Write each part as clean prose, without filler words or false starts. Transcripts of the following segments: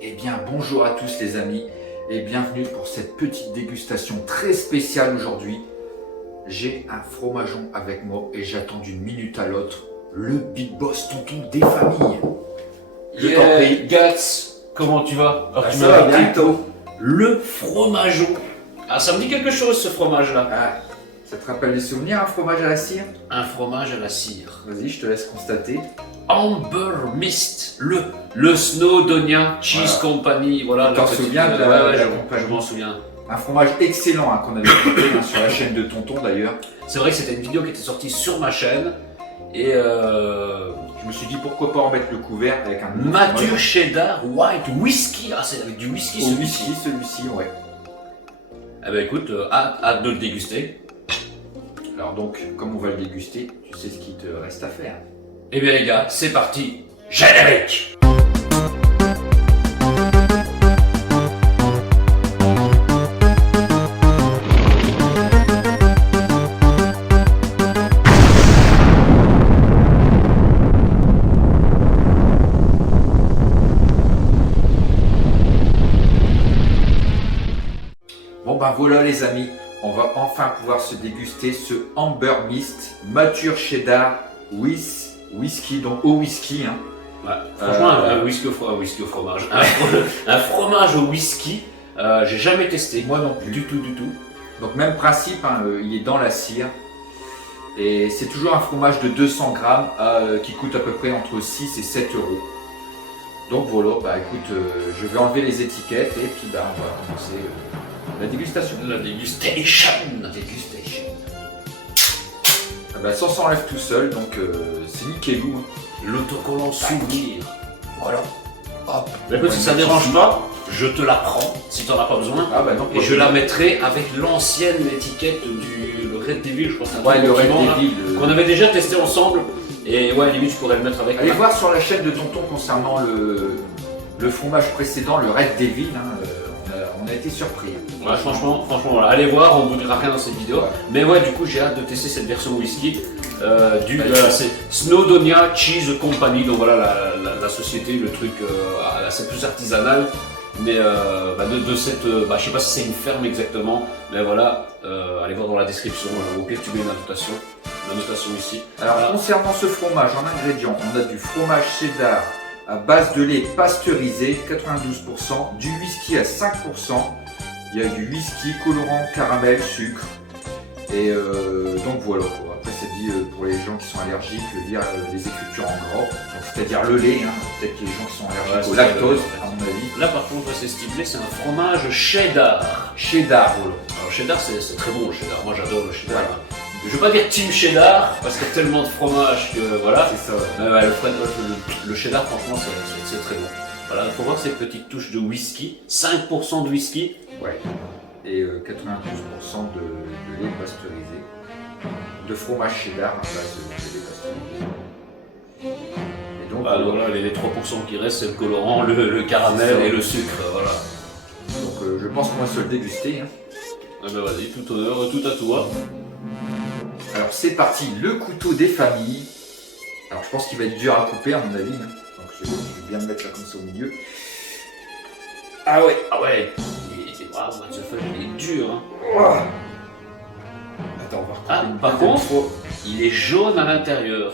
Eh bien, bonjour à tous les amis et bienvenue pour cette petite dégustation très spéciale aujourd'hui. J'ai un fromageon avec moi et j'attends d'une minute à l'autre le Big Boss Tonton des familles. Yeah, Guts, comment tu vas? Alors, Bah, tu ça m'as va dit bientôt. le fromageon. Ah, ça me dit quelque chose ce fromage-là. Ah, ça te rappelle des souvenirs, un fromage à la cire? Un fromage à la cire. Vas-y, je te laisse constater. Amber Mist, le Snowdonia Cheese Voilà. Company. Voilà, Tu t'en la petite- souviens de la- ouais, de la je compagnie. m'en souviens. Un fromage excellent qu'on avait écouté sur la chaîne de Tonton d'ailleurs. C'est vrai que c'était une vidéo qui était sortie sur ma chaîne. Et Je me suis dit pourquoi pas en mettre le couvert avec un Mature Cheddar White Whisky. Ah, c'est avec du whisky Au celui-ci. whisky, celui-ci, ouais. Eh ben écoute, hâte de le déguster. Alors donc, comme on va le déguster, tu sais ce qu'il te reste à faire. Eh bien les gars, c'est parti. Générique. Bon ben voilà les amis, on va enfin pouvoir se déguster ce Amber Mist Mature Cheddar Whisky, donc au whisky. Hein. Ouais, franchement, un whisky au fromage. Un fromage au whisky, j'ai jamais testé. Moi non plus. Du tout. Donc même principe, hein, il est dans la cire. Et c'est toujours un fromage de 200 grammes qui coûte à peu près entre 6 et 7 euros. Donc voilà, bah écoute, je vais enlever les étiquettes et puis bah, on va commencer la dégustation. La dégustation. Ah bah, ça s'enlève tout seul, donc c'est nickelou. Hein. L'autocollant souvenir. Voilà. Hop. Mais écoute, Ouais, si ça une dérange petite- pas, je te la prends si t'en as pas besoin. Ah bah non. Et je la mettrai avec l'ancienne étiquette le Red Devil, je crois que c'est un Ouais, truc le Red document, là, Devil. qu'on avait déjà testé ensemble. Et ouais, limite, je pourrais le mettre avec. Allez voir sur la chaîne de Tonton concernant le fromage précédent, le Red Devil. Hein, on a été surpris. Ouais, franchement, voilà. Allez voir, on vous dira rien dans cette vidéo. Ouais. Mais ouais, du coup, j'ai hâte de tester cette version whisky. Bah, C'est Snowdonia Cheese Company, donc voilà la société, le truc c'est plus artisanal. Mais de cette, je sais pas si c'est une ferme exactement, mais voilà, allez voir dans la description. Au pire, tu mets la notation ici. Alors Voilà. concernant ce fromage, en ingrédients, on a du fromage cheddar à base de lait pasteurisé, 92%, du whisky à 5%, il y a du whisky, colorant, caramel, sucre. Et donc voilà, quoi. Après c'est dit pour les gens qui sont allergiques, lire les écritures en gras, donc c'est-à-dire le lait, hein. Peut-être que les gens qui sont allergiques Ouais, au c'est lactose, ça, à mon avis. Là, par contre, c'est stipulé, c'est un fromage cheddar. Cheddar, voilà. Alors, cheddar, c'est très bon le cheddar. Moi, j'adore le cheddar. Voilà. Je veux pas dire team cheddar parce qu'il y a tellement de fromage que voilà. C'est ça. Ouais, le cheddar, franchement, c'est très bon. Voilà, il faut voir ces petites touches de whisky. 5% de whisky. Ouais. Et 92% de lait pasteurisé. De fromage cheddar à base de lait pasteurisé. Et donc, Voilà, les 3% qui restent, c'est le colorant, le caramel C'est ça. et le sucre. Voilà. donc je pense qu'on va se le déguster. Hein. Ah ben vas-y, tout honneur, tout à toi. Alors c'est parti, le couteau des familles. Alors je pense qu'il va être dur à couper à mon avis. Hein. Donc je vais bien le mettre là comme ça au milieu. Ah ouais. What the fuck, il est dur. Hein. Attends, on va recouper Ah, une par deuxième contre, fois. il est jaune à l'intérieur.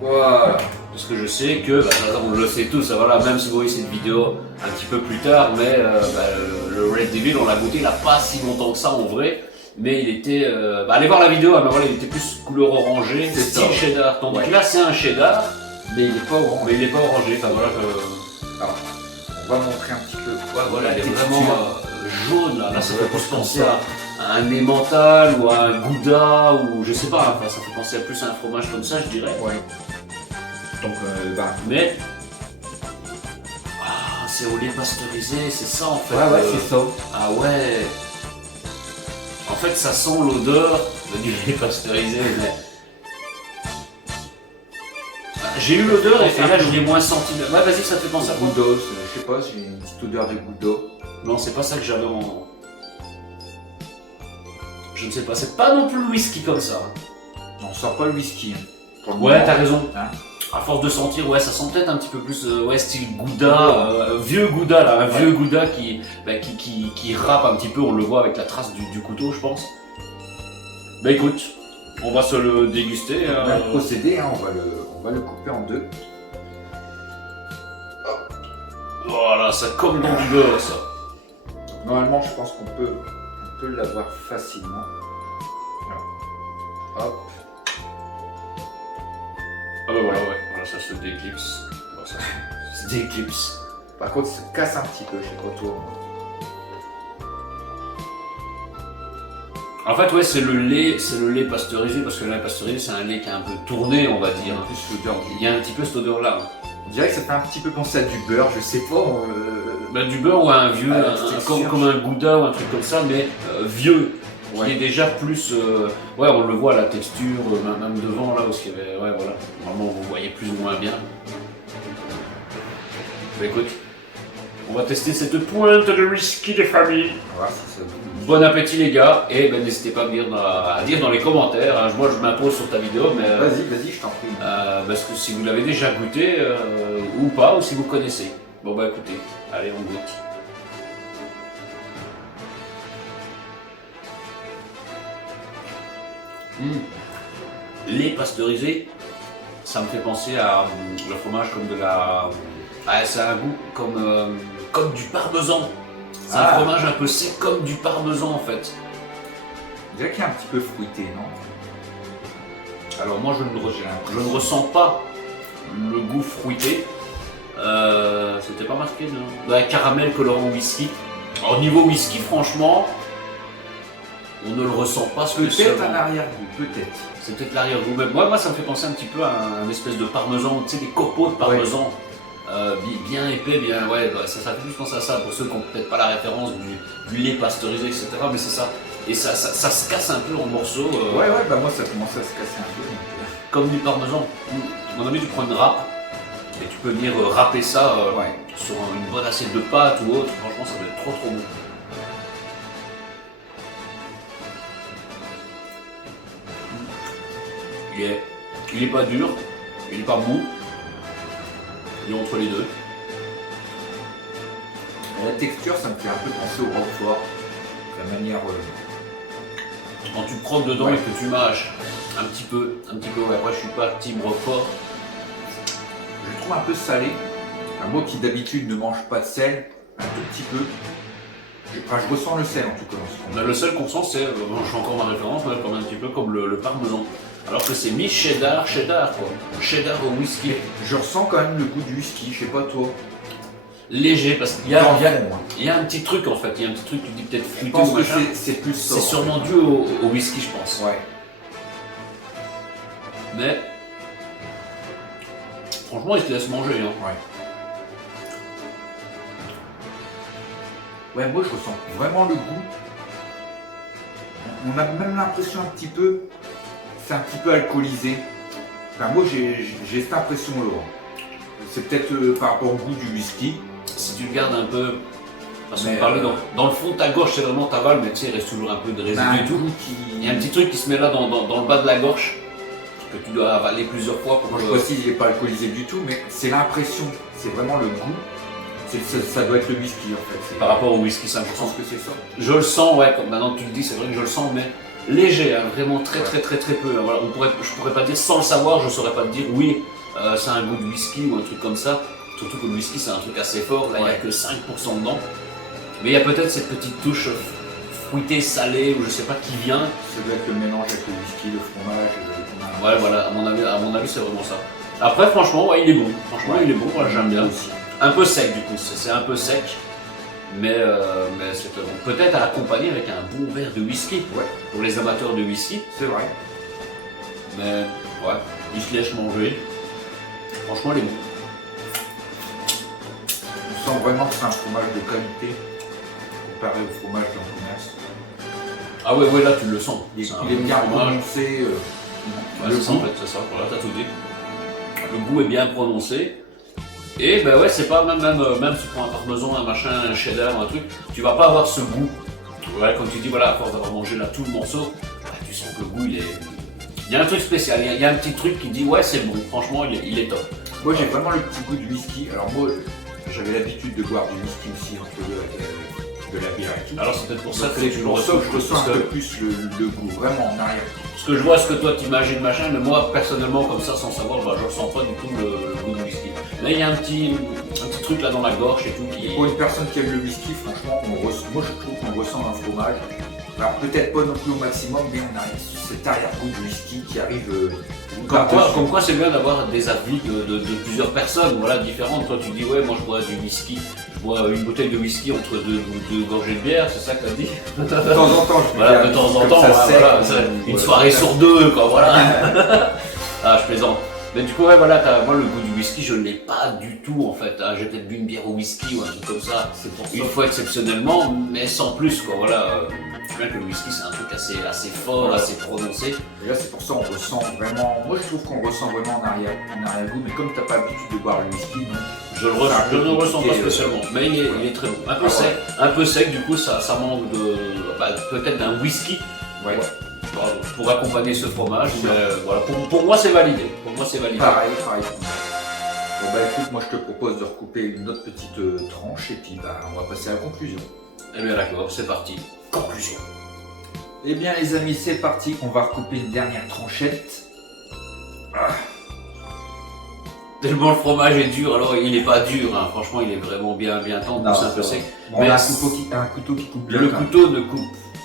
Voilà. Parce que je sais que, on le sait tous, voilà, même si vous voyez cette vidéo un petit peu plus tard, mais le Red Devil, on l'a goûté il n'y a pas si longtemps que ça en vrai, mais il était, allez voir la vidéo, hein, mais voilà, il était plus couleur orangée, C'est style ça. cheddar, tandis Ouais. que là c'est un cheddar, Mais il n'est pas orange. mais il n'est pas orangé, enfin voilà, Alors, on va montrer un petit peu. ouais, voilà, il est texture. vraiment jaune, là ça Ouais, fait plus comme penser ça. à un emmental ou à un gouda, ou je sais pas, enfin ça fait penser à plus à un fromage comme ça, je dirais. Ouais. Donc, Mais c'est au lait pasteurisé, c'est ça en fait. ouais, c'est ça. Ah ouais. En fait, ça sent l'odeur du lait pasteurisé. Mais... J'ai eu l'odeur et là je l'ai moins senti. Ouais, vas-y, ça te fait penser à quoi? Gouda, je sais pas, j'ai une petite odeur de gouda. Non, c'est pas ça que j'avais en. Je ne sais pas, c'est pas non plus le whisky comme ça. Non, on sort pas le whisky. Hein, pour le Ouais, moment. t'as raison. Hein. À force de sentir, ouais, ça sent peut-être un petit peu plus, ouais, style Gouda, vieux Gouda là, un vieux Gouda qui râpe un petit peu, on le voit avec la trace du couteau, je pense. Bah écoute, on va se le déguster. On va le procéder, hein, on va le couper en deux. Voilà, ça comme dans du beurre, ça. Normalement, je pense qu'on peut l'avoir facilement. Voilà. Hop. Ah bah voilà, ouais, voilà, ça se déclipse. Bon, ça se déclipse. Par contre, ça casse un petit peu, je sais pas toi. En fait, ouais, c'est le lait pasteurisé, parce que le lait pasteurisé, c'est un lait qui est un peu tourné, on va dire. Plus l'odeur. Il y a un petit peu cette odeur-là. On dirait que ça fait un petit peu penser à du beurre, je sais pas. Bah, du beurre ou un vieux, comme un Gouda ou un truc comme ça, mais vieux. Qui est déjà plus. Ouais, on le voit, la texture, même devant, là, parce qu'il y avait. Ouais, voilà. Normalement, vous voyez plus ou moins bien. Bah écoute, on va tester cette pointe de whisky de famille. Voilà, ça. Bon appétit, les gars, et ben, n'hésitez pas à dire dans les commentaires. Hein. Moi, je m'impose sur ta vidéo, mais. Vas-y, je t'en prie. Parce que si vous l'avez déjà goûté, ou pas, ou si vous connaissez. Bon, bah écoutez, allez, on goûte. Lait pasteurisé, ça me fait penser à le fromage comme de la. Ah, ça a un goût comme du parmesan. C'est un fromage un peu sec comme du parmesan en fait. On dirait qu'il est un petit peu fruité, non? Alors moi je ne ressens pas le goût fruité. C'était pas marqué, non? De la caramel colorant whisky. Alors niveau whisky, franchement, on ne le ressent pas spécialement. Peut-être un arrière-goût, peut-être. C'est peut-être l'arrière-goût même. Moi ça me fait penser un petit peu à un espèce de parmesan, tu sais, des copeaux de parmesan. Bien épais, bien, ouais, bah, ça fait plus penser à ça pour ceux qui n'ont peut-être pas la référence du lait pasteurisé, etc. Mais c'est ça. Et ça se casse un peu en morceaux. Ouais, bah moi ça commence à se casser un peu. Comme du parmesan. À mon avis, tu prends une râpe et tu peux venir râper ça sur une bonne assiette de pâtes ou autre. Franchement, ça va être trop bon. Il est pas dur, il est pas mou. Il est entre les deux. La texture, ça me fait un peu penser au roquefort. La manière. Quand tu croques dedans et que tu mâches un petit peu, ouais. Après, je suis pas team roquefort. Je le trouve un peu salé. Moi qui d'habitude ne mange pas de sel, un tout petit peu. Je ressens le sel en tout cas. Le sel qu'on sent, c'est, je fais encore ma référence, comme un petit peu comme le parmesan. Alors que c'est mi-cheddar quoi. Cheddar au whisky. Je ressens quand même le goût du whisky, je sais pas toi. Léger, parce qu'il y a un petit truc en fait, il y a un petit truc qui dit peut-être fruité. Je pense que c'est plus ça. C'est sûrement dû au whisky, je pense. Ouais. Mais franchement, il se laisse manger. Hein. Ouais, moi je ressens vraiment le goût. On a même l'impression un petit peu. C'est un petit peu alcoolisé. Enfin, moi j'ai cette impression-là. C'est peut-être par rapport au goût du whisky. Si tu regardes un peu, parce qu'on parlait dans le fond de ta gorge, c'est vraiment ta valve, mais tu sais, il reste toujours un peu de résidus et tout. Il y a un petit truc qui se met là dans le bas de la gorge, que tu dois avaler plusieurs fois pour. Moi je précise, il n'est pas alcoolisé du tout, mais c'est l'impression, c'est vraiment le goût. Ça doit être le whisky en fait. Par rapport au whisky 5%. Je pense que c'est ça. Je le sens, ouais, comme maintenant tu le dis, c'est vrai que je le sens, mais léger, hein, vraiment très peu. Hein, voilà, je pourrais pas dire sans le savoir, je saurais pas te dire oui, c'est un goût de whisky ou un truc comme ça. Surtout que le whisky c'est un truc assez fort, là il n'y a que 5% dedans. Mais il y a peut-être cette petite touche fruitée, salée, ou je sais pas qui vient. Ça doit être le mélange avec le whisky, le fromage. Ouais, voilà, à mon avis c'est vraiment ça. Après franchement, ouais, il est bon. Franchement, il est bon, moi j'aime bien. Aussi. Un peu sec du coup, c'est un peu sec. Mais c'est bon. Peut-être à accompagner avec un bon verre de whisky. Ouais. Pour les amateurs de whisky. C'est vrai. Mais ouais, il se laisse manger. Franchement, il est bon. On sent vraiment que c'est un fromage de qualité comparé au fromage dans le commerce. Ah ouais, là tu le sens. Il est bien prononcé. C'est ça en fait, c'est ça. Voilà, t'as tout dit. Le goût est bien prononcé. Et ben ouais, c'est pas même si tu prends un parmesan, un machin, un cheddar, un truc, tu vas pas avoir ce goût. Ouais, comme tu dis, voilà, à force d'avoir mangé là tout le morceau, tu sens que le goût il Il y a un truc spécial, il y a un petit truc qui dit ouais c'est bon, franchement il est top. Moi j'ai vraiment le petit goût du whisky. Alors moi j'avais l'habitude de boire du whisky aussi entre de la bière et tout. Alors c'est peut-être pour ça Donc, que c'est tu le pour ça ressens. que je ressens un peu plus le goût, vraiment en arrière. Parce que je vois ce que toi t'imagines machin, mais moi personnellement comme ça sans savoir, bah, je ressens pas du tout le goût du whisky. Là il y a un petit truc là dans la gorge et tout qui. Pour une personne qui aime le whisky, franchement, moi je trouve qu'on ressent un fromage. Alors peut-être pas non plus au maximum, mais on arrive sur cet arrière-goût du whisky qui arrive. Comme quoi c'est bien d'avoir des avis de plusieurs personnes voilà, différentes. Toi tu dis ouais moi je bois du whisky, je bois une bouteille de whisky entre deux gorgées de bière, c'est ça que tu as dit. De temps en temps, je voilà, de temps en temps, voilà, une soirée sur deux quoi voilà. Ah je plaisante. Mais du coup ouais voilà, moi le goût du whisky je ne l'ai pas du tout en fait. J'ai peut-être bu une bière au whisky ou un truc comme ça, C'est pour ça. une fois exceptionnellement, mais sans plus quoi voilà. Je sais bien que le whisky c'est un truc assez fort, Voilà. assez prononcé. Et là, c'est pour ça qu'on ressent vraiment. Moi, je trouve qu'on ressent vraiment en arrière-goût, mais comme tu n'as pas l'habitude de boire le whisky, donc. Je ne le ressens pas spécialement, mais il est très bon. Un peu sec, du coup ça manque de peut-être d'un whisky Ouais. pour accompagner ce fromage. Mais voilà, pour moi c'est validé. Pour moi c'est validé. Pareil. Bon bah écoute, moi je te propose de recouper une autre petite tranche et puis bah on va passer à la conclusion. Eh bien d'accord, c'est parti. Conclusion. Eh bien les amis, c'est parti, on va recouper une dernière tranchette. Tellement le fromage est dur, alors il n'est pas dur, hein. Franchement il est vraiment bien tendre, Non, c'est un peu sec. On Mais a un couteau qui coupe bien. Le quand même. couteau ne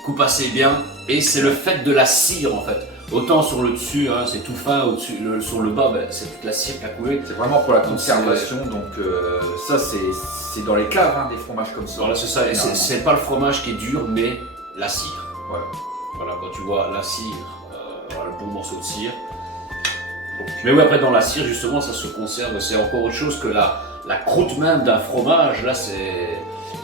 coupe assez bien et c'est le fait de la cire en fait. Autant sur le dessus, hein, c'est tout fin, au-dessus, sur le bas, c'est toute la cire qui a coulé. C'est vraiment pour la conservation, donc ça c'est dans les caves hein, des fromages comme ça. Voilà, c'est ça. Et c'est pas le fromage qui est dur, mais la cire. Voilà. Voilà, quand tu vois la cire, voilà, le bon morceau de cire. Donc, mais oui, après dans la cire, justement, ça se conserve. C'est encore autre chose que la croûte même d'un fromage. Là,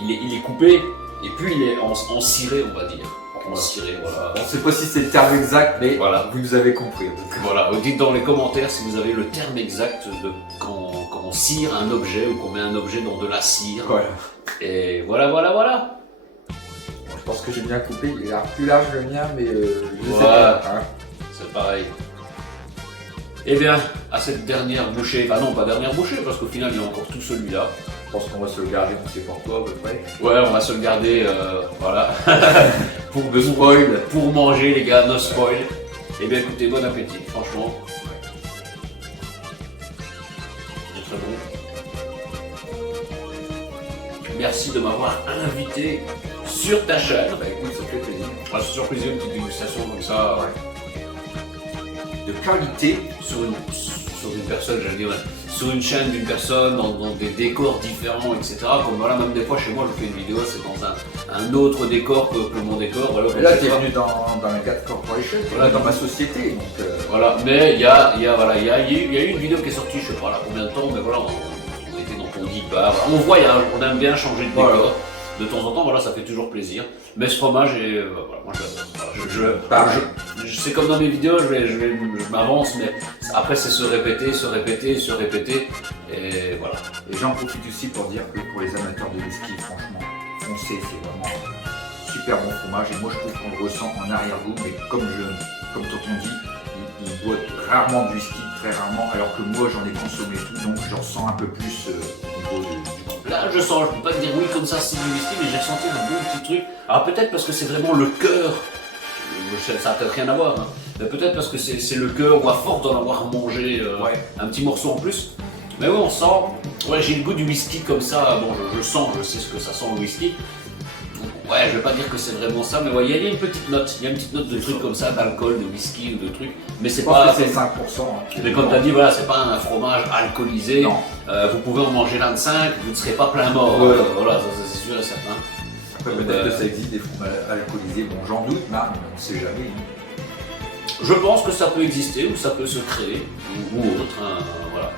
il est coupé et puis il est en ciré, on va dire. En ciré, voilà. On ne sait pas si c'est le terme exact, mais Voilà. vous nous avez compris. Voilà, dites dans les commentaires si vous avez le terme exact de quand on cire un objet ou qu'on met un objet dans de la cire. Voilà. Et voilà. Bon, je pense que j'ai bien coupé, il est plus large le mien, mais je sais Voilà. pas. Hein. C'est pareil. Eh bien, à cette dernière bouchée, enfin non, pas dernière bouchée, parce qu'au final, il y a encore tout celui-là. Je pense qu'on va se le garder, on sait pourquoi à peu près. Ouais, on va se le garder, voilà. Pour de spoil. Pour manger, les gars, no spoil. Eh bien, écoutez, bon appétit, franchement. C'est très bon. Merci de m'avoir invité sur ta chaîne. Bah écoute, ça fait plaisir. C'est toujours plaisir, une petite dégustation comme ça. De qualité. Sur une personne, j'allais dire, sur une chaîne d'une personne, dans des décors différents, etc. Comme voilà, même des fois chez moi, je fais une vidéo, c'est dans un autre décor que mon décor. Voilà, Et là, tu es venu dans la GAT Corporation, Voilà, dans ma société. Donc, voilà, mais il y a eu une vidéo qui est sortie, je sais pas là combien de temps, mais voilà, on était dans ton geek bar. On voyage, on aime bien changer de décor. Voilà. De temps en temps, voilà, ça fait toujours plaisir. Mais ce fromage est, voilà, moi j'adore. Pareil. C'est comme dans mes vidéos, je m'avance, mais après c'est se répéter, et voilà. Et j'en profite aussi pour dire que pour les amateurs de whisky, franchement, foncez, c'est vraiment un super bon fromage. Et moi, je trouve qu'on le ressent en arrière-goût, mais comme tonton dit, il boit rarement du whisky, très rarement, alors que moi, j'en ai consommé tout, donc j'en sens un peu plus au niveau du goût. Là, je sens, je peux pas te dire oui comme ça, c'est du whisky, mais j'ai ressenti un bon petit truc. Alors peut-être parce que c'est vraiment le cœur, ça n'a peut-être rien à voir, hein. Mais peut-être parce que c'est le cœur, ou à force d'en avoir mangé un petit morceau en plus. Mais oui, on sent, ouais, j'ai le goût du whisky comme ça, bon, je sens, je sais ce que ça sent le whisky. Ouais, je vais pas dire que c'est vraiment ça, mais ouais, il y a une petite note, de trucs comme ça, d'alcool, de whisky ou de trucs. Mais c'est Je pense pas. que c'est 5%. Hein, Mais comme tu as dit, voilà, c'est pas un fromage alcoolisé. Non. Vous pouvez en manger 25, vous ne serez pas plein mort. Ouais. Voilà, ça, c'est sûr et certain. Après, peut-être que ça existe des fromages alcoolisés, bon, j'en doute, mais on ne sait jamais. Hein. Je pense que ça peut exister ou ça peut se créer, ou autre. Hein, voilà.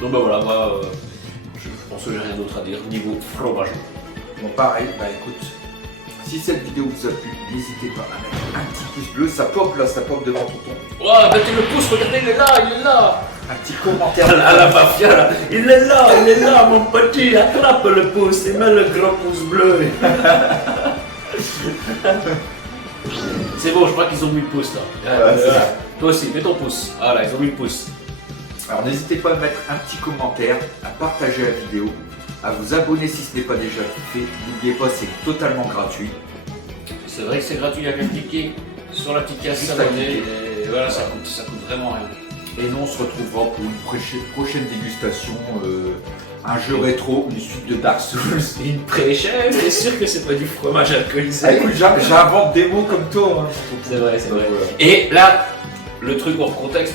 Donc bah voilà, moi, je pense que j'ai rien d'autre à dire niveau fromage. Bon, pareil, bah écoute, si cette vidéo vous a plu, n'hésitez pas à mettre un petit pouce bleu, ça pop là, ça pop devant tonton. Ouais, mettez le pouce, regardez, il est là. Un petit commentaire. À la mafia, là. Il est là, mon petit, attrape le pouce et mets le gros pouce bleu. C'est bon, je crois qu'ils ont mis le pouce là. Voilà. Toi aussi, mets ton pouce. Voilà, ils ont mis le pouce. Alors n'hésitez pas à mettre un petit commentaire, à partager la vidéo, à vous abonner si ce n'est pas déjà fait. N'oubliez pas, c'est totalement gratuit. C'est vrai que c'est gratuit, il y a qu'à cliquer sur la petite case Juste à s'abonner cliquer. et voilà, ça coûte vraiment rien. Et nous on se retrouvera pour une prochaine dégustation, un jeu rétro, une suite de Dark Souls. Une pré-échelle, c'est sûr que c'est pas du fromage alcoolisé. Ah, écoute, j'invente des mots comme toi. Hein. C'est vrai, c'est vrai. Voilà. Et là, le truc hors contexte,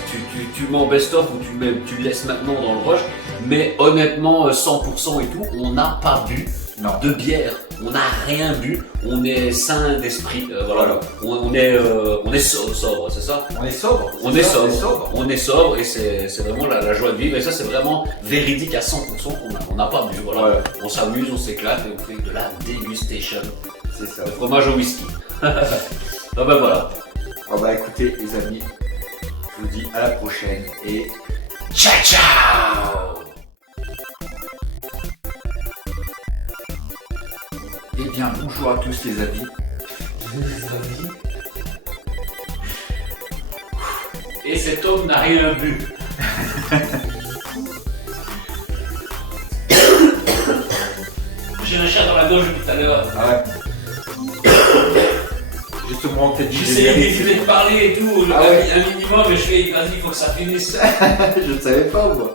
tu mets en best-of ou tu le laisses maintenant dans le rush, mais honnêtement, 100% et tout, on n'a pas bu Non. de bière, on n'a rien bu, on est sain d'esprit, voilà. On est sobre, c'est ça? On est sobre. On est sobre et c'est vraiment la joie de vivre et ça c'est vraiment véridique à 100%, on n'a pas bu, voilà. Ouais. On s'amuse, on s'éclate et on fait de la dégustation, C'est ça. le fromage au whisky. Ah bah voilà. Ah bah écoutez les amis, je vous dis à la prochaine et Ciao ciao. eh bien bonjour à tous les amis. Et cet homme n'a rien bu. J'ai un chat dans la gorge tout à l'heure. Ah ouais. Justement peut-être J'essayais d'éviter de parler et tout, Ah ouais. un minimum, mais je fais, vas-y, il faut que ça finisse. Je ne savais pas moi.